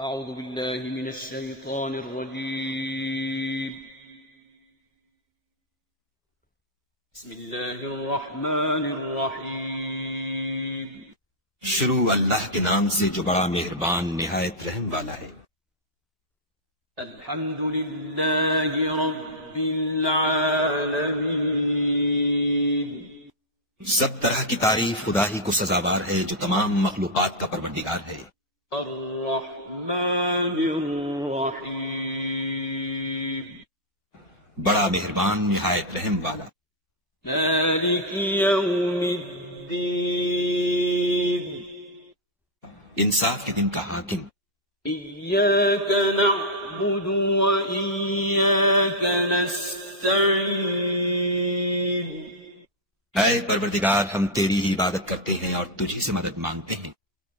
أعوذ بالله من الشيطان الرجيم. بسم الله الرحمن الرحيم. شروع اللہ کے نام سے جو بڑا مہربان نہایت رحم والا ہے۔ الحمد لله رب العالمين. سب طرح کی تعریف خدا ہی کو سزاوار ہے جو تمام مخلوقات کا پروردگار ہے۔ الرحمن الرحيم. بڑا مہربان نہایت رحم والا۔ مالك يوم الدين. انصاف کے دن کا حاکم۔ إياك نعبد وإياك نستعين. اے پروردگار ہم تیری ہی عبادت کرتے ہیں اور تجھی سے مدد مانگتے ہیں۔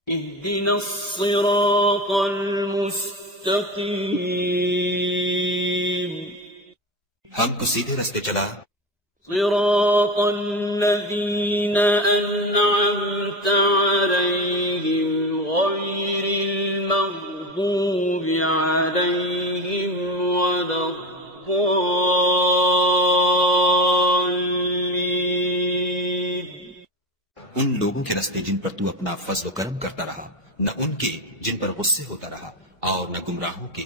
اهدنا الصراط المستقيم. ہم کو سیدھے رستے چلا۔ صراط الذين أنعمت عليهم غير المغضوب عليهم ولا الضالين. ان لوگوں کے رستے جن پر تو اپنا فضل و کرم کرتا رہا، نہ ان کے جن پر غصے ہوتا رہا، اور نہ گمراہوں کے